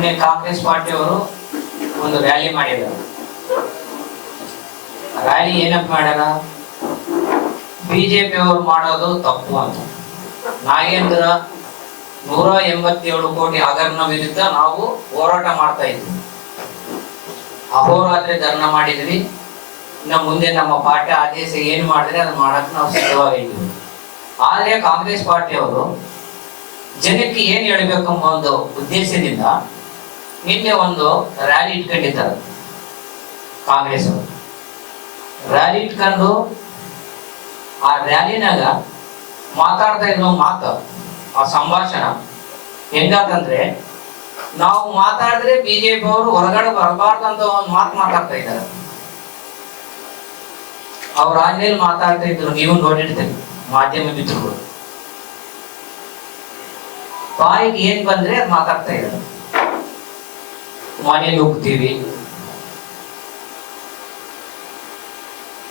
ನಿನ್ನೆ ಕಾಂಗ್ರೆಸ್ ಪಾರ್ಟಿಯವರು ಒಂದು ರ್ಯಾಲಿ ಮಾಡಿದ್ದಾರೆ. ರ್ಯಾಲಿ ಏನಪ್ಪ ಮಾಡ್ಯಾರ, ಬಿಜೆಪಿ ಅವರು ಮಾಡೋದು ತಪ್ಪು ಅಂತ. ನಾಗೇಂದ್ರ 187 ಕೋಟಿ ಹಗರಣ ವಿರುದ್ಧ ನಾವು ಹೋರಾಟ ಮಾಡ್ತಾ ಇದ್ವಿ. ಅಹೋರಾತ್ರಿ ಧರ್ಮ ಮಾಡಿದ್ವಿ. ಇನ್ನು ಮುಂದೆ ನಮ್ಮ ಪಾರ್ಟಿ ಆದೇಶ ಏನು ಮಾಡಿದ್ರೆ ಅದನ್ನ ಮಾಡಕ್ಕೆ ನಾವು ಸಿದ್ಧವಾಗಿದ್ವಿ. ಆದ್ರೆ ಕಾಂಗ್ರೆಸ್ ಪಾರ್ಟಿಯವರು ಜನಕ್ಕೆ ಏನ್ ಹೇಳ್ಬೇಕೆಂಬ ಒಂದು ಉದ್ದೇಶದಿಂದ ನಿನ್ನೆ ಒಂದು ರ್ಯಾಲಿ ಇಟ್ಕೊಂಡಿದ್ದಾರೆ. ಕಾಂಗ್ರೆಸ್ ಅವರು ರ್ಯಾಲಿ ಇಟ್ಕೊಂಡು ಆ ರ್ಯಾಲಿನಾಗ ಮಾತಾಡ್ತಾ ಇರೋ ಮಾತು, ಆ ಸಂಭಾಷಣ ಹೆಂಗಾದಂದ್ರೆ, ನಾವು ಮಾತಾಡಿದ್ರೆ ಬಿಜೆಪಿ ಅವರು ಹೊರಗಡೆ ಬರಬಾರ್ದು ಅಂತ ಒಂದು ಮಾತು ಮಾತಾಡ್ತಾ ಇದ್ದಾರೆ. ಅವ್ರ ಆದ್ಮೇಲೆ ಮಾತಾಡ್ತಾ ಇದ್ರು, ನೀವು ನೋಡಿರ್ತೀರಿ ಮಾಧ್ಯಮ ಮಿತ್ರಗಳು. ಬಾಯಿಗೆ ಏನ್ ಬಂದ್ರೆ ಅದು ಮಾತಾಡ್ತಾ ಇದ್ದಾರೆ. ಮನೆಗೆ ಹೋಗ್ತೀವಿ,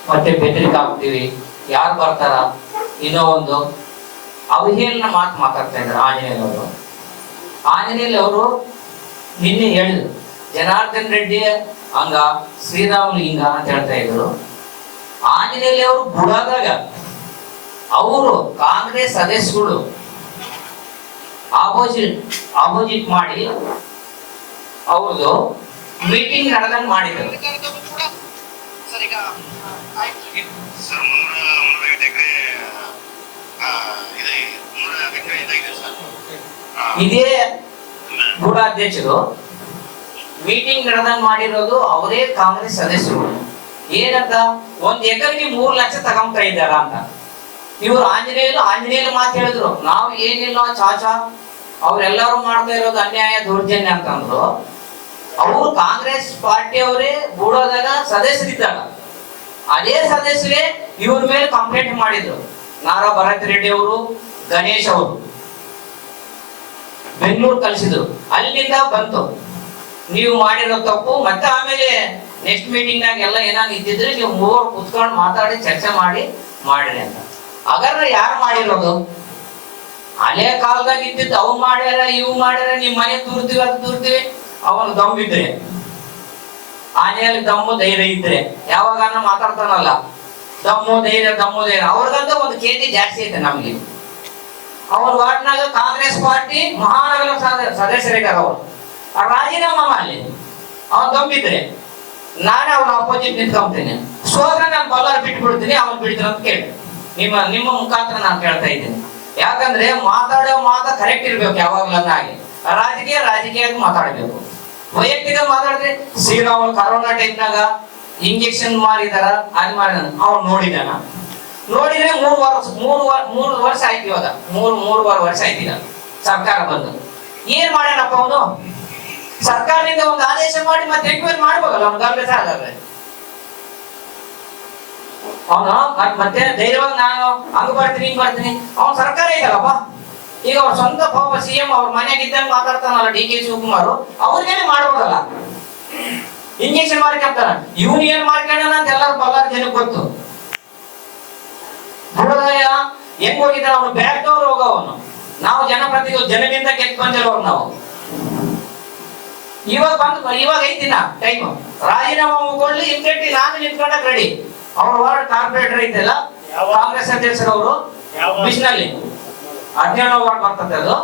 ಮತ್ತೆ ಬೆದರಿಕೆ ಹಾಕ್ತೀವಿ, ಯಾರು ಬರ್ತಾರ, ಇನ್ನೋ ಒಂದು ಅವಹೇಳನ ಮಾತು ಮಾತಾಡ್ತಾ ಇದ್ದಾರೆ ಆಂಜನೇಯ ಅವರು. ಆಂಜನೇಯ ಅವರು ನಿನ್ನೆ ಹೇಳಿದ್ರು, ಜನಾರ್ದನ್ ರೆಡ್ಡಿ ಹಂಗ, ಶ್ರೀರಾಮುಲು ಹಿಂಗ ಅಂತ ಹೇಳ್ತಾ ಇದ್ರು. ಆಂಜನೇಯ ಅವರು ಬುಡಾದಾಗ ಅವರು ಕಾಂಗ್ರೆಸ್ ಸದಸ್ಯಗಳು ಆಪೋಸಿಟ್ ಮಾಡಿ ಅವ್ರದ್ದು ಮೀಟಿಂಗ್ ನಡೆದಂಗ್ ಮಾಡಿದ್ರು. ಇದೇ ಬುಡ ಅಧ್ಯಕ್ಷರು ಮೀಟಿಂಗ್ ನಡೆದಂಗ್ ಮಾಡಿರೋದು ಅವರೇ ಕಾಂಗ್ರೆಸ್ ಸದಸ್ಯರು. ಏನಂತ, 1 ಎಕರೆಗೆ 3 ಲಕ್ಷ ತಗೊಂತಾ ಇದ್ದಾರ ಅಂತ. ಇವರು ಆಂಜನೇಯ ಮಾತು ಹೇಳಿದ್ರು, ನಾವು ಏನಿಲ್ಲ ಚಾಚಾ, ಅವ್ರೆಲ್ಲರೂ ಮಾಡ್ತಾ ಇರೋದು ಅನ್ಯಾಯ ದೌರ್ಜನ್ಯ ಅಂತಂದ್ರು. ಅವರು ಕಾಂಗ್ರೆಸ್ ಪಾರ್ಟಿಯವರೇ ಬೂಡೋದಾಗ ಸದಸ್ಯರಿದ್ದಾಗ ಅದೇ ಸದಸ್ಯರೇ ಇವ್ರ ಮೇಲೆ ಕಂಪ್ಲೇಂಟ್ ಮಾಡಿದ್ರು. ನಾರಾ ಭರತ್ ರೆಡ್ಡಿ ಅವರು, ಗಣೇಶ್ ಅವರು ಬೆಂಗಳೂರು ಕಳಿಸಿದ್ರು. ಅಲ್ಲಿಂದ ಬಂತು ನೀವು ಮಾಡಿರೋ ತಪ್ಪು, ಮತ್ತೆ ಆಮೇಲೆ ನೆಕ್ಸ್ಟ್ ಮೀಟಿಂಗ್ ನಾಗ ಎಲ್ಲ ಏನಾದ್ರು ಇದ್ದಿದ್ರೆ ನೀವು ಮೂವರು ಕುತ್ಕೊಂಡು ಮಾತಾಡಿ ಚರ್ಚೆ ಮಾಡಿರಿ ಅಂತ. ಹಾಗಾದ್ರೆ ಯಾರು ಮಾಡಿರೋದು? ಹಳೆ ಕಾಲದಾಗ ಇದ್ದಿದ್ದು ಅವು ಮಾಡ್ಯಾರ ಇವು ಮಾಡ್ಯಾರ, ನಿಮ್ ಮನೆ ತೂರ್ತೀವಿ ಅದು ತೂರ್ತೀವಿ. ಅವನು ದಮ್ಮಿದ್ರೆ, ಆನೆಯಲ್ಲಿ ದಮ್ಮು ಧೈರ್ಯ ಇದ್ರೆ ಯಾವಾಗ ಮಾತಾಡ್ತಾನಲ್ಲ, ದಮ್ಮು ಧೈರ್ಯ ಅವ್ರಿಗಂತ 1 KG ಜಾಸ್ತಿ ಐತೆ ನಮ್ಗೆ. ಅವ್ರ ವಾರ್ಡ್ನಾಗ ಕಾಂಗ್ರೆಸ್ ಪಾರ್ಟಿ ಮಹಾನಗರ ಸದಸ್ಯರಿದ್ದಾರೆ. ಅವರು ರಾಜೀನಾಮಾ ಮಾಡಲಿ, ಅವನ್ ದಮ್ಮಿದ್ರೆ ನಾನೇ ಅವ್ನ ಅಪೋಸಿಟ್ ನಿಂತ್ಕೊಂತೀನಿ, ಸೋದ್ರೆ ನಾನು ಬಲ್ಲಾರ್ ಬಿಟ್ಟು ಬಿಡ್ತೀನಿ, ಅವನ್ ಬಿಡ್ತೀನಿ ಅಂತ ಕೇಳಿ ನಿಮ್ಮ ಮುಖಾಂತರ ನಾನು ಕೇಳ್ತಾ ಇದ್ದೀನಿ. ಯಾಕಂದ್ರೆ ಮಾತಾಡೋ ಮಾತಾ ಕರೆಕ್ಟ್ ಇರ್ಬೇಕು. ಯಾವಾಗ್ಲನ್ನಾಗಿ ರಾಜಕೀಯ ಮಾತಾಡ್ಬೇಕು. ವೈಯಕ್ತಿಕ ಮಾತಾಡಿದ್ರೆ, ಶ್ರೀರಾಮುಲು ಕರೋನಾ ಟೈಮ್ನಾಗ ಇಂಜೆಕ್ಷನ್ ಮಾಡಿದಾರ, ಅದು ಮಾಡಿದ ಅವ್ನು ನೋಡಿದ್ರೆ 3 ವರ್ಷ ಆಯ್ತು. ಇವಾಗ 3.5 ವರ್ಷ ಆಯ್ತು ಸರ್ಕಾರ ಬಂದು. ಏನ್ ಮಾಡ್ಯಾನಪ್ಪ ಅವನು? ಸರ್ಕಾರದಿಂದ ಒಂದು ಆದೇಶ ಮಾಡಿ ಮತ್ತೆ ಎಂಕ್ವೈರಿ ಮಾಡ್ಬೋದಲ್ಲ ಅವ್ನು ಗಮನ ಆದ್ರೆ. ಅವನು ಮತ್ತೆ ಧೈರ್ಯವಾಗಿ ನಾನು ಹಂಗ ಬರ್ತೀನಿ ಹಿಂಗ್ ಬರ್ತೀನಿ, ಅವ್ನ ಸರ್ಕಾರ ಇದಲ್ಲಪ್ಪ. ಈಗ ಅವ್ರ ಸ್ವಂತ ಪಾಪ CM ಅವ್ರ ಮನೆಯಾಗಿದ್ದಂಗೆ ಮಾತಾಡ್ತಾನಲ್ಲ DK ಶಿವಕುಮಾರ್, ಅವ್ರಿಗೇನೆ ಮಾಡ್ಬೋದಲ್ಲ. ಇಂಜೆಕ್ಷನ್ ಮಾಡ್ಕೊಂತಾನ, ಇವನ್ ಏನ್ ಮಾಡ್ಕೊಂಡ ಅಂತ ಎಲ್ಲರೂ ಬಲ್ಲಾರ ಜನಕ್ಕೆ ಗೊತ್ತು. ಬುಡದಯ ಹೆಂಗ್ ಹೋಗಿದ್ದಾನ ಅವನು, ಬ್ಯಾಕ್ ಡೋರ್ ಹೋಗವನು. ನಾವು ಜನಪ್ರತಿನಿಧಿಗಳು ಜನರಿಂದ ಗೆದ್ದು ಬಂದಿರೋರು ನಾವು. ಇವಾಗ ಐತಿನ ಟೈಮ್ ರಾಜೀನಾಮಾ ಮುಗಿಕೊಳ್ಳಿ, ಇಮ್ಮಿಡಿಯೇಟ್ಲಿ ನಾನು ನಿಂತ್ಕೊಂಡಾಗ ರೆಡಿ. ಅವ್ರ ವಾರ್ಡ್ ಕಾರ್ಪೊರೇಟರ್ ಐತಲ್ಲ ಕಾಂಗ್ರೆಸ್ ಅಧ್ಯಕ್ಷರವರು ಬಿಸ್ನಲ್ಲಿ 17 ವಾರ್ಡ್ ಬರ್ತದೆ ಅದು.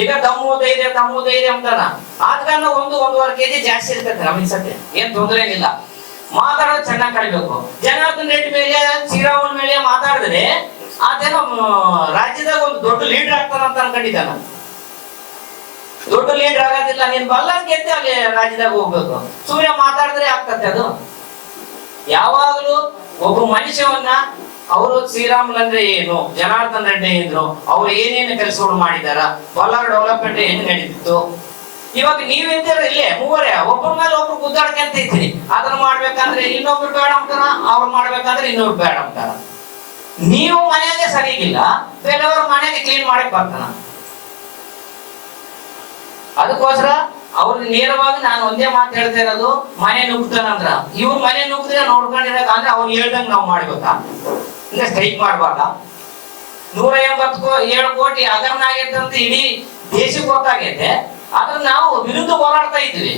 ಈಗ ದಮ್ಮು ಧೈರ್ಯ ಅಂತಾನ. ಆದ್ಕಾರಣ 1.5 KG ಜಾಸ್ತಿ ಇರ್ತೈತೆ ನಮಗೆ ಸತ್ಯ, ಏನ್ ತೊಂದರೆ ಏನಿಲ್ಲ. ಮಾತಾಡೋದು ಚೆನ್ನಾಗಿ ಕಳಿಬೇಕು. ಜನಾರ್ದನ್ ರೆಡ್ಡಿ ಮೇಲೆ, ಶ್ರೀರಾಮುಲು ಮೇಲೆ ಮಾತಾಡಿದ್ರೆ ಅದೇನೋ ರಾಜ್ಯದಾಗ ಒಂದು ದೊಡ್ಡ ಲೀಡರ್ ಆಗ್ತಾನಂತ ಅನ್ಕೊಂಡಿದ್ದಾನ. ದೊಡ್ಡ ಲೀಡರ್ ಆಗೋದಿಲ್ಲ, ನೀನ್ ಬಲ್ಲಾರ್ ಗೆದ್ದೆ ಅಲ್ಲಿ ರಾಜ್ಯದಾಗ ಹೋಗ್ಬೇಕು. ಸೂರ್ಯ ಮಾತಾಡಿದ್ರೆ ಆಗ್ತದೆ ಅದು. ಯಾವಾಗಲೂ ಒಬ್ಬ ಮನುಷ್ಯವನ್ನ ಅವರು ಶ್ರೀರಾಮುಲು ಅಂದ್ರೆ ಏನು, ಜನಾರ್ದನ್ ರೆಡ್ಡಿ ಇದ್ರು, ಅವ್ರು ಏನೇನು ಕೆಲಸಗಳು ಮಾಡಿದಾರ, ಬಲ್ಲಾರ್ ಡೆವಲಪ್ಮೆಂಟ್ ಹೆಂಗ್ ನಡೀತಿತ್ತು. ಇವಾಗ ನೀವಿದ್ದೀರ ಇಲ್ಲೇ ಮೂವರೇ, ಒಬ್ಬರ ಮೇಲೆ ಒಬ್ರು ಗುದ್ದಾಡ್ಕೊಂತ ಇದ್ದೀರಿ. ಅದನ್ನ ಮಾಡ್ಬೇಕಂದ್ರೆ ಇನ್ನೊಬ್ರು ಬೇಡ ಅಂತಾರ, ಅವ್ರು ಮಾಡ್ಬೇಕಂದ್ರೆ ಇನ್ನೊಬ್ರು ಬೇಡ ಅಂತಾರ. ನೀವು ಮನೆಯಾಗೆ ಸರಿಗಿಲ್ಲ, ಬೇರೆಯವ್ರ ಮನೆಗೆ ಕ್ಲೀನ್ ಮಾಡಕ್ ಬರ್ತಾನ. ಅದಕ್ಕೋಸ್ಕರ ಅವ್ರಿಗೆ ನೇರವಾಗಿ ನಾನು ಒಂದೇ ಮಾತು ಹೇಳ್ತಾ ಇರೋದು, ಮನೆ ನುಗ್ತಾನಂದ್ರ ಇವ್ರ ಮನೆ ನುಗ್ದ್ರೆ ನೋಡ್ಕೊಂಡಿರಕಂದ್ರೆ ಅವ್ರು ಹೇಳ್ದಂಗ್ ನಾವ್ ಮಾಡ್ಬೇಕಾ? ಇಲ್ಲ ಸ್ಟ್ರೈಕ್ ಮಾಡ್ಬಾರ್ದ? 187 ಕೋಟಿ ಹಗರಣ ಆಗೈತೆ ಅಂತ ಇಡೀ ದೇಶಕ್ಕೆ ಗೊತ್ತಾಗೈತೆ. ಆದ್ರೆ ನಾವು ವಿರುದ್ಧ ಹೋರಾಡ್ತಾ ಇದ್ವಿ.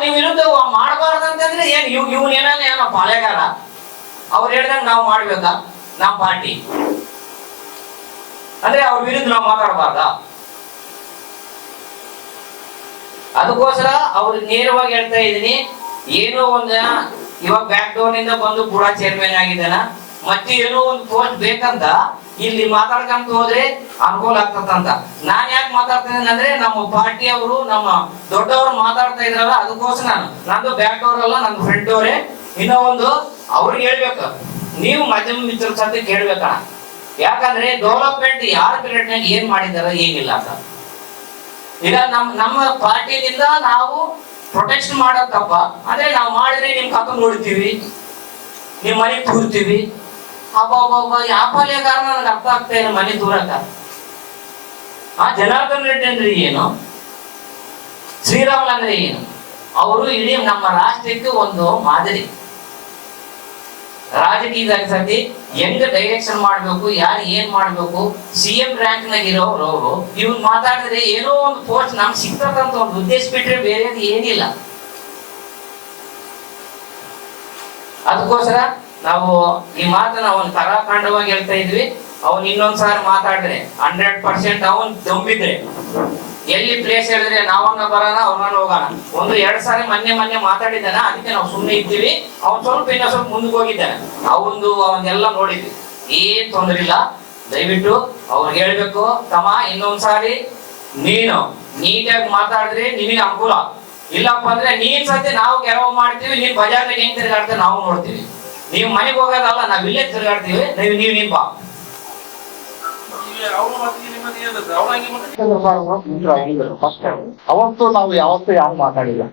ನೀವು ವಿರುದ್ಧ ಮಾಡಬಾರ್ದಂತಂದ್ರೆ ಏನ್ ಇವನೇನೋ ಪಾಳೆಗಾರ, ಅವ್ರು ಹೇಳ್ದಂಗೆ ನಾವು ಮಾಡ್ಬೇಕಾ? ನಮ್ಮ ಪಾರ್ಟಿ ಅಂದ್ರೆ ಅವ್ರ ವಿರುದ್ಧ ನಾವು ಮಾತಾಡಬಾರ್ದ? ಅದಕ್ಕೋಸ್ಕರ ಅವ್ರಿಗೆ ನೇರವಾಗಿ ಹೇಳ್ತಾ ಇದ್ದೀನಿ, ಏನೋ ಒಂದ್ ಇವಾಗ ಬ್ಯಾಕ್ ಡೋರ್ ನಿಂದ ಬಂದು ಕೂಡ ಚೇರ್ಮನ್ ಆಗಿದ್ದಾನ, ಮತ್ತೆ ಏನೋ ಒಂದು ಪೋಸ್ಟ್ ಬೇಕಂತ ಇಲ್ಲಿ ಮಾತಾಡ್ಕೊಂತ ಹೋದ್ರೆ ಅನುಕೂಲ ಆಗ್ತದಂತ. ನಾನ್ ಯಾಕೆ ಮಾತಾಡ್ತೀನಿ ಅಂದ್ರೆ ನಮ್ಮ ಪಾರ್ಟಿ ಅವರು ನಮ್ಮ ದೊಡ್ಡವರು ಮಾತಾಡ್ತಾ ಇದ್ರಲ್ಲ, ಅದಕ್ಕೋಸ್ಕರ ನಂದು ಬ್ಯಾಕ್ ಡೋರ್ ಅಲ್ಲ, ನಂದು ಫ್ರಂಟ್ ಡೋರೇ. ಇನ್ನೂ ಒಂದು ಅವ್ರಿಗೆ ಹೇಳ್ಬೇಕು, ನೀವು ಮಾಧ್ಯಮ ಮಿತ್ರ ಸದ್ಯ ಕೇಳ್ಬೇಕಣ್ಣ, ಯಾಕಂದ್ರೆ ಡೆವಲಪ್ಮೆಂಟ್ ಯಾರ ಪೀರಿಯಡ್ ನಾಗ ಏನ್ ಮಾಡಿದಾರ ಏನಿಲ್ಲ ಅಂತ. ಈಗ ನಮ್ಮ ಪಾರ್ಟಿಯಿಂದ ನಾವು ಪ್ರೊಟೆಕ್ಷನ್ ಮಾಡೋದ್ ತಪ್ಪ ಅಂದ್ರೆ ನಾವು ಮಾಡಿದ್ರೆ ನಿಮ್ ಕಕ್ಕ ನೋಡ್ತೀವಿ, ನಿಮ್ ಮನೆ ತೂರ್ತೀವಿ. ಹಬ್ಬ ಯಾಪಾಲ್ಯಗಾರ ನನಗೆ ಅರ್ಥ ಆಗ್ತಾ ಇಲ್ಲ ಮನೆ ತೂರಕ. ಆ ಜನಾರ್ದನ್ ರೆಡ್ಡಿ ಅಂದ್ರೆ ಏನು, ಶ್ರೀರಾಮುಲು ಅಂದ್ರೆ ಏನು? ಅವರು ಇಡೀ ನಮ್ಮ ರಾಷ್ಟ್ರಕ್ಕೆ ಒಂದು ಮಾದರಿ. ರಾಜಕೀಯದಾಗ ಸತಿ ಹೆಂಗ್ ಡೈರೆಕ್ಷನ್ ಮಾಡ್ಬೇಕು, ಯಾರು ಏನ್ ಮಾಡ್ಬೇಕು, CM ರ್ಯಾಂಕ್ ನಾಗ ಇರೋರು ಅವರು ಇವ್ರು ಮಾತಾಡಿದ್ರೆ ಏನೋ ಒಂದು ಪೋಸ್ಟ್ ನಮ್ಗೆ ಸಿಗ್ತಕ್ಕಂತ ಒಂದು ಉದ್ದೇಶ ಬಿಟ್ರೆ ಬೇರೆ ಏನಿಲ್ಲ. ಅದಕ್ಕೋಸ್ಕರ ನಾವು ಈ ಮಾತನ್ನ ಅವನ್ ಕರಾಖಂಡವಾಗಿ ಹೇಳ್ತಾ ಇದ್ವಿ. ಅವನ್ ಇನ್ನೊಂದ್ಸಾರಿ ಮಾತಾಡಿದ್ರೆ 100% ಅವನ್ ದೊಂಬಿದ್ರೆ ಎಲ್ಲಿ ಪ್ಲೇಸ್ ಹೇಳಿದ್ರೆ ನಾವನ್ನ ಬರೋಣ ಅವನನ್ನ ಹೋಗೋಣ. 1-2 ಸಾರಿ ಮೊನ್ನೆ ಮಾತಾಡಿದ್ದಾನ, ಅದಕ್ಕೆ ನಾವು ಸುಮ್ಮನೆ ಇದ್ದೀವಿ. ಅವ್ನ್ ಇನ್ನೂ ಸ್ವಲ್ಪ ಮುಂದಕ್ಕೆ ಹೋಗಿದ್ದಾನೆ, ಅವನ್ನೆಲ್ಲ ನೋಡಿದ್ವಿ, ಏನ್ ತೊಂದ್ರೆ ಇಲ್ಲ. ದಯವಿಟ್ಟು ಅವ್ರಿಗೆ ಹೇಳ್ಬೇಕು, ತಮ್ಮ ಇನ್ನೊಂದ್ಸಾರಿ ನೀನು ನೀಟಾಗಿ ಮಾತಾಡಿದ್ರೆ ನಿನಗೆ ಅನುಕೂಲ. ಇಲ್ಲಪ್ಪ ಅಂದ್ರೆ ನೀನ್ ಸತಿ ನಾವು ಗೆರವು ಮಾಡ್ತೀವಿ, ನೀನ್ ಬಜಾರ್ನಾಗ ಹೆಂಗ್ ತಿರುಗಾಡ್ತೀವಿ ನಾವು ನೋಡ್ತೀವಿ. ನೀವು ಮನೆಗೆ ಹೋಗೋದಲ್ಲ, ನಾವ್ ಇಲ್ಲೇ ತಿರುಗಾಡ್ತೀವಿ, ನೀನ್ ಬಾ. ಅವತ್ತು ನಾವು ಯಾವತ್ತೂ ಯಾರು ಮಾತಾಡಿಲ್ಲ.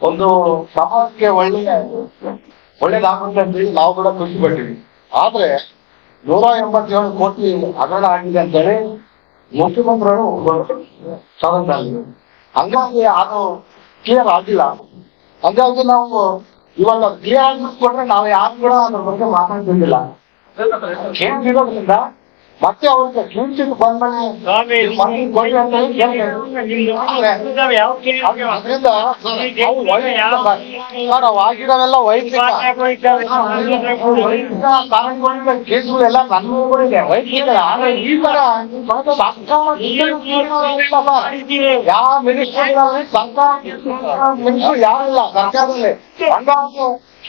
ಒಂದು ಸಮಾಜಕ್ಕೆ ಒಳ್ಳೇದಾಗುತ್ತೆ ಅಂತ ಹೇಳಿ ನಾವು ಕೂಡ ಖುಷಿ ಪಟ್ಟಿವಿ. ಆದ್ರೆ 187 ಕೋಟಿ ಹಗರಣ ಆಗಿದೆ ಅಂತ ಹೇಳಿ ಮುಖ್ಯಮಂತ್ರಿಗಳು ಸದನದಲ್ಲಿ, ಹಂಗಾಗಿ ಅದು ಕ್ಲಿಯರ್ ಆಗಿಲ್ಲ. ಹಂಗಾಗಿ ನಾವು ಇವಾಗ ಕ್ಲಿಯರ್ ಆಗಿಸ್ಕೊಂಡ್ರೆ ನಾವು ಯಾರು ಕೂಡ ಅದ್ರ ಬಗ್ಗೆ ಮಾತಾಡ್ತಿರ್ಲಿಲ್ಲ. ಕೇಳ್ತಿರೋದ್ರಿಂದ ಮತ್ತೆ ಅವ್ರಿಗೆ ಕ್ಲೀನ್ ಚಿಟ್ ಬಂದ್ಮೇಲೆ ಆಗಿರೋವೆಲ್ಲ ವೈಯಕ್ತಿಕ ಕೇಸುಗಳೆಲ್ಲ ನನ್ನ ಕೂಡ ಇದೆ ವೈಯಕ್ತಿಕ. ಆದ್ರೆ ಈ ತರ ಯಾವ ಮಿನಿಸ್ಟರ್ಗಳಲ್ಲಿ ಸರ್ಕಾರ ಮಿನಿಸ್ಟರ್ ಯಾರಿಲ್ಲ ಸರ್ಕಾರದಲ್ಲಿ. ಹಂಗಾಗಿ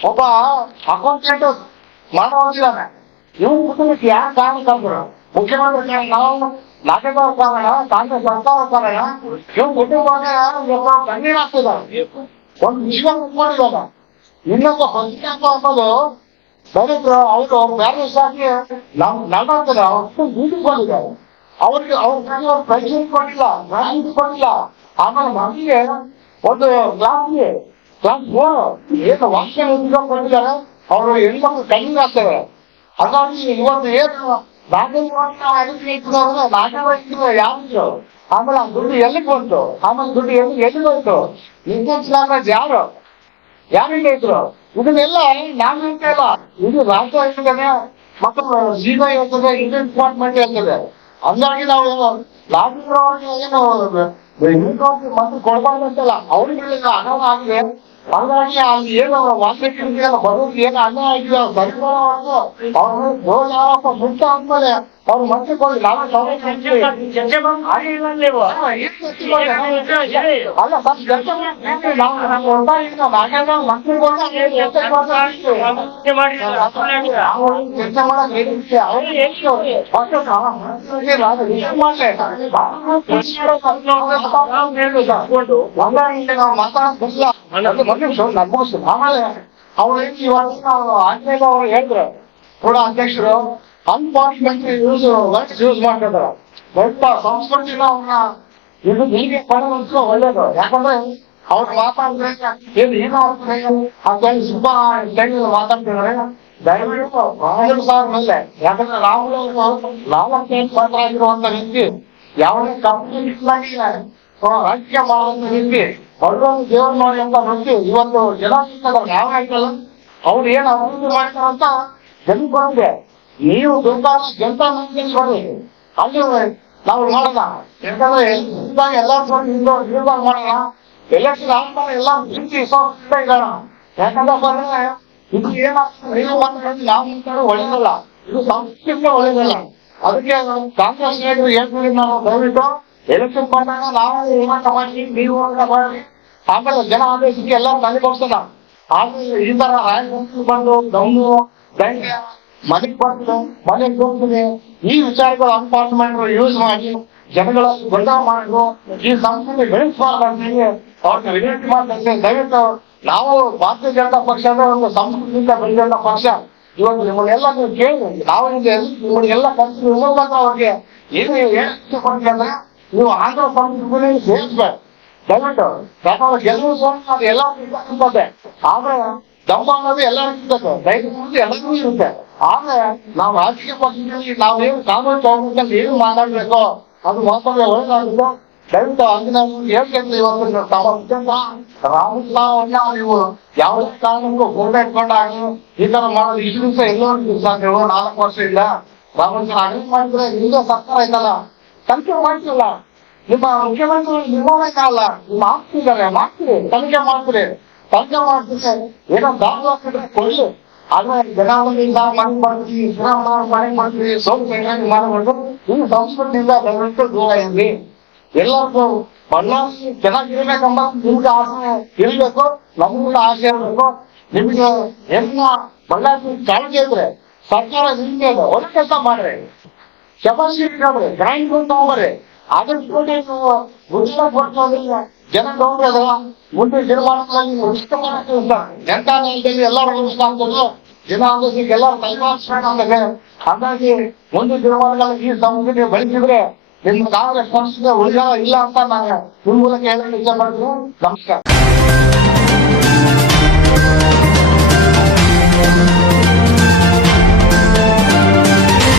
ಒಬ್ಬ ಅಕೌಂಟೆಂಟ್ ಮಾಡೋದಿದ್ದಾನೆ, ಇವ್ರ ಕುಟುಂಬಕ್ಕೆ ಯಾರು ಕಾರಣ ತಂದ್ರು? ಮುಖ್ಯಮಂತ್ರಿ ನಾವು ನಾಗೇಂದ್ರ ಕಾರಣ, ಕಾಂಗ್ರೆಸ್ ಸರ್ಕಾರ ಕಾರಣ, ಇವ್ರ ಕುಟುಂಬನೇ ಕಣ್ಣೀರ್ ಹಾಕ್ತಿದ್ದಾರೆ. ಒಂದು ವಿಶ್ವ ಮುಟ್ಕೊಂಡಿದ್ದಾನ. ಇನ್ನೊಬ್ಬ ಹೊಂದಿಕ ಅನ್ನೋದು ದಲಿತರು ಅವರು ಬ್ಯಾಲೆನ್ಸ್ ಹಾಕಿ ನಡ್ದಾಡ್ತಾರೆ, ಅಷ್ಟು ದುಡ್ಡಿಕೊಂಡಿದ್ದಾರೆ. ಅವ್ರಿಗೆ ಅವ್ರ ಪೆನ್ಷನ್ ಕೊಟ್ಟಿಲ್ಲ, ಗ್ರಾಂಟ್ ಕೊಟ್ಟಿಲ್ಲ. ಆಮೇಲೆ ನಮಗೆ ಒಂದು ಕ್ಲಾಸ್ 4 ಏನು ವಾಕ್ಯ ಕೊಟ್ಟಿದ್ದಾರೆ, ಅವರು ಹೆಣ್ಮಕ್ಳು ಕಣ್ಣೀರ್ ಹಾಕ್ತಾರೆ. ಹಾಗಾಗಿ ಇವತ್ತು ಏನು ನಾಗೇಂದ್ರ ಯಾರು, ಆಮೇಲೆ ಆ ದುಡ್ಡು ಎಲ್ಲಿಗೆ ಬಂತು, ಆಮೇಲೆ ದುಡ್ಡು ಎಲ್ಲಿ ಹೋಯ್ತು, ಇನ್ಕಮ್ ಯಾರಿಂದ ಇದ್ರು, ಇದನ್ನೆಲ್ಲ ನಾನು ಹೇಳ್ತಾ ಇಲ್ಲ. ಇದು ರಾಜ್ಯ ಹೇಳ್ತದೆ ಮತ್ತು CBI ಹೇಳ್ತದೆ, ಇಂಡಿಯನ್ ಡಿಪಾರ್ಟ್ಮೆಂಟ್ ಹೇಳ್ತದೆ. ಹಂಗಾಗಿ ನಾವು ನಾಗೇಂದ್ರ ಏನು ಮತ್ತೆ ಕೊಡ್ಬಾರ್ದಂತಲ್ಲ, ಅವ್ರಿಗೆ ಹಣ ಆಗಿದೆ. ಹಂಗಾಗಿ ಅಲ್ಲಿ ಏನು ವಾಲ್ಮೀಕಿಗೆಲ್ಲ ಬರೋದು ಏನು ಅನ್ನ ಆಗಿದೆ, ಸರ್ಕಾರ ಅವ್ರು ಮುಕ್ತ ಅಂದ್ಮೇಲೆ ಅವ್ರು ಮತ್ತೆ ಕೊಡಿ. ಅಲ್ಲ ನಾಗೇಂದ್ರ ಮಂತ್ರಿಗಳನ್ನ ಚರ್ಚೆ ಮಾಡಕ್ಕೆ ನಾವು ಮಾತಾಡೋದಿಲ್ಲ. ಆಮೇಲೆ ಅವ್ರು ಆಂಜನೇಯ ಅವರು ಹೇಳಿದ್ರು ಕೂಡ, ಅಧ್ಯಕ್ಷರು ಅನ್ಪಾರ್ಲಿಮೆಂಟರಿ ವರ್ಡ್ಸ್ ಯೂಸ್ ಮಾಡ್ತಿದಾರ. ದೊಡ್ಡ ಸಂಸ್ಕೃತಿನ ಅವ್ರನ್ನ ಇದು ಹೀಗೆ ಮಾಡೋದು ಒಳ್ಳೇದು. ಯಾಕಂದ್ರೆ ಅವ್ರು ಮಾತಾಡಿದ್ರೆ ಏನೋ ಅಂತೇಳಿ ತುಂಬಾ ಮಾತಾಡ್ತಿದ್ದಾರೆ. ದಯವಿಟ್ಟು ರಾಹುಲ್ ಸಾರ್ ಮೇಲೆ, ಯಾಕಂದ್ರೆ ರಾಹುಲ್ ಅವರು 4 ಪಾತ್ರ ಆಗಿರುವಂತ ವ್ಯಕ್ತಿ, ಯಾವುದೇ ಕಂಪ್ನಿ ರಾಜಕೀಯ ಮಾಡುವಂತ ವ್ಯಕ್ತಿ, ಅವ್ರೊಂದು ದೇವ್ರ ನೋಡಿ ಅಂತ ವ್ಯಕ್ತಿ. ಇವತ್ತು ಜನ ಯಾವ ಆಯ್ತಲ್ಲ, ಅವ್ರು ಏನ್ ಅಭಿವೃದ್ಧಿ ಮಾಡ್ತಾರಂತ ಜನ ಬಂದಿದೆ. ನೀವು ಜನತಾ ಮಂದಿಗೆ ನೋಡಿ, ಅಲ್ಲಿ ನಾವು ಮಾಡೋಣ. ಯಾಕಂದ್ರೆ ಎಲ್ಲರೂ ನಿರ್ಧಾರ ಮಾಡೋಣ. ಎಲೆಕ್ಷನ್ ಆದ್ಮೇಲೆ ಎಲ್ಲ ಪ್ರೀತಿ ವಿಶ್ವಾಸದಿಂದ ಇರೋಣ. ಯಾಕಂದ್ರಪ್ಪ ಅಂದ್ರೆ ಇದು ಏನಾಗ್ತದೆ, ನೀವು ಮಾತಾಡೋದು ನಾವು ಮಾತಾಡೋದು ಒಳ್ಳೇದಲ್ಲ, ಇದು ಸಂಸ್ಕೃತಿಗೆ ಒಳ್ಳೇದಲ್ಲ. ಅದಕ್ಕೆ ಕಾಂಗ್ರೆಸ್ ನಾಯಕರು ಹೇಳ್ತೀವಿ, ನಾವು ದಯವಿಟ್ಟು ಎಲೆಕ್ಷನ್ ಬಂದಾಗ ನಾವು ಹೋರಾಟ ಮಾಡಿ, ನೀವು ಹೋರಾಟ ಮಾಡಿ, ಆಮೇಲೆ ಜನ ಆದೇಶಕ್ಕೆ ಎಲ್ಲ ಅನುಭವಿಸೋಣ. ಆದ್ರೆ ಈ ತರ ಬಂದು ದಮ್ಮು ದಂಗೆ ಮನೆಗೆ ಬಂದು ಮನೆಗೆ ಹೋಗ್ತದೆ, ಈ ವಿಚಾರಗಳು ಅನ್ಪಾರ್ಟ್ಮೆಂಟ್ ಯೂಸ್ ಮಾಡಿ ಜನಗಳ ಗೊಂದಲ ಮಾಡಿದ್ರು, ಈ ಸಂಸ್ಕೃತಿ ಬೆಳೆಸಬಾರ್ದು ಅವ್ರನ್ನ ವಿನಂತಿ ಮಾಡ್ತಾರೆ. ದಯವಿಟ್ಟು ನಾವು ಭಾರತೀಯ ಜನತಾ ಪಕ್ಷ ಅಂದ್ರೆ ಒಂದು ಸಂಸ್ಕೃತಿಯಿಂದ ಬೆಳೆದಂತ ಪಕ್ಷ. ಇವತ್ತು ನಿಮ್ಮನ್ನೆಲ್ಲ ನೀವು ಕೇಳಿ, ನಾವು ನಿಮ್ಮನ್ನೆಲ್ಲ ಕಲಿಸಿ ನಿಮ್ಮಂತ ಅವ್ರಿಗೆ ಏನು ಹೇಳಕ್ಕೆ ಕೊಡ್ತೀವಿ ಅಂದ್ರೆ ನೀವು ಆಂಧ್ರ ಸಂಸ್ಕೃತಿನೇ ಸೇರಿಸ್ಬೇಕು ದಯವಿಟ್ಟು. ಯಾಕಂದ್ರೆ ಗೆಲುವು ಸೋಲು ಅದು ಎಲ್ಲರಿಗೂ ಇರ್ತದೆ, ಆದ್ರೆ ದಮ್ಮ ಅನ್ನೋದು ಎಲ್ಲರಿಗೂ ಇರ್ತದೆ, ದಯವಿಟ್ಟು ಎಲ್ಲರಿಗೂ ಇರುತ್ತೆ. ಆದ್ರೆ ನಾವು ರಾಜಕೀಯ ಪಕ್ಷದಲ್ಲಿ ನಾವೇನು ಕಾನೂನು ತಗೊಂಡ್ರೆ ಏನು ಮಾತಾಡ್ಬೇಕು ಅದು ಮಾತಾಡಿದ್ರೆ ಒಳ್ಳೇದಾಗುತ್ತೆ. ದಯವಿಟ್ಟು ಅಂದಿನ ಹೇಳ್ಬೇಕು. ಇವತ್ತು ತಮ್ಮ ರಾಮಕೃಷ್ಣ ನೀವು ಯಾವುದೇ ಕಾರಣಕ್ಕೂ ಫೋಟೋ ಇಟ್ಕೊಂಡಾಗಿ ಈ ತರ ಮಾಡೋದು ಇಷ್ಟು ದಿವಸ ಎಲ್ಲೋ ಸಾಧ್ಯ 4 ವರ್ಷ ಇಲ್ಲ. ರಾಮಕೃಷ್ಣ ಅಡ್ಮಿಟ್ ಮಾಡಿದ್ರೆ ಹಿಂದೆ ಸರ್ಕಾರ ಐತಲ್ಲ, ತನಿಖೆ ಮಾಡ್ತಿಲ್ಲ. ನಿಮ್ಮ ಮುಖ್ಯಮಂತ್ರಿ ನಿರ್ಮಾಣಕ್ಕಲ್ಲ, ನಿಮ್ಮ ಆಗ್ತಿದ್ದಾರೆ ಮಾಡ್ತೀರಿ, ತನಿಖೆ ಮಾಡ್ತೀರಿ. ತನಿಖೆ ಮಾಡ್ತಿದ್ರೆ ಏನೋ ದಾಖಲಾತಿದ್ರೆ ಕೊಡ್ಲಿ. ಆದ್ರೆ ಜನಾಂಗದಿಂದ ಮನೆ ಮಾಡ್ತೀವಿ, ಮನೆ ಮಾಡ್ತೀವಿ, ಸೋಂಕು ಮಾಡಬಾರ್ದು. ಈ ಸಂಸ್ಕೃತಿಯಿಂದ ದಯವಿಟ್ಟು ದೂರ ಇರ್ಲಿ. ಎಲ್ಲರಿಗೂ ಬಳ್ಳಾರಿ ಚೆನ್ನಾಗಿರ್ಬೇಕಂಬ ನಿಮ್ಗೆ ಆಸೆ ಇರ್ಬೇಕು, ನಮಗೂ ಆಸೆ ಇರ್ಬೇಕು. ನಿಮ್ಗೆ ಎಲ್ಲ ಬಳ್ಳಾರಿ ಕಾಳಜಿ ಇದ್ರೆ ಸರ್ಕಾರ ನಿಮ್ಗೆ ಒಳ್ಳೆ ಕೆಲಸ ಮಾಡ್ರಿ, ಕೆಪಾಸಿಟಿ ನೋಡ್ರಿ, ಗ್ರೈಂಡ್ ತಗೊಂಡ್ರಿ. ಅದ್ರ ಜೊತೆ ಉಚಿತ ಕೊಡ್ತಂದ್ರೆ ಜನ ತಗೊಂಡ್ರಲ್ಲ ಮುಂದೆ ನಿರ್ಮಾಣದಲ್ಲಿ ಇಷ್ಟ ಮಾಡಕ್ಕೆ ಜನತಾ ನಾಯಕರಿಗೆ ಎಲ್ಲರೂ ಆಗ್ತದೆ. ಜನ ಆದೇಶಕ್ಕೆ ಎಲ್ಲರೂ ಕೈವಾಡಿಸ್ಬೇಕಾಗ್ತದೆ. ಹಾಗಾಗಿ ಮುಂದೆ ನಿರ್ಮಾಣಗಳಲ್ಲಿ ಈ ಸಂಸ್ಕೃತಿ ಬೆಳೆಸಿದ್ರೆ ನಿಮ್ಮ ಕಾಂಗ್ರೆಸ್ ಪಕ್ಷದ ಉಳಿಗಾಲ ಇಲ್ಲ ಅಂತ ನಾನು ನಿಮ್ಮ ಮೂಲಕ ಹೇಳಕ್ಕೆ ಇಚ್ಛೆ ಮಾಡ್ತೀನಿ. ನಮಸ್ಕಾರ.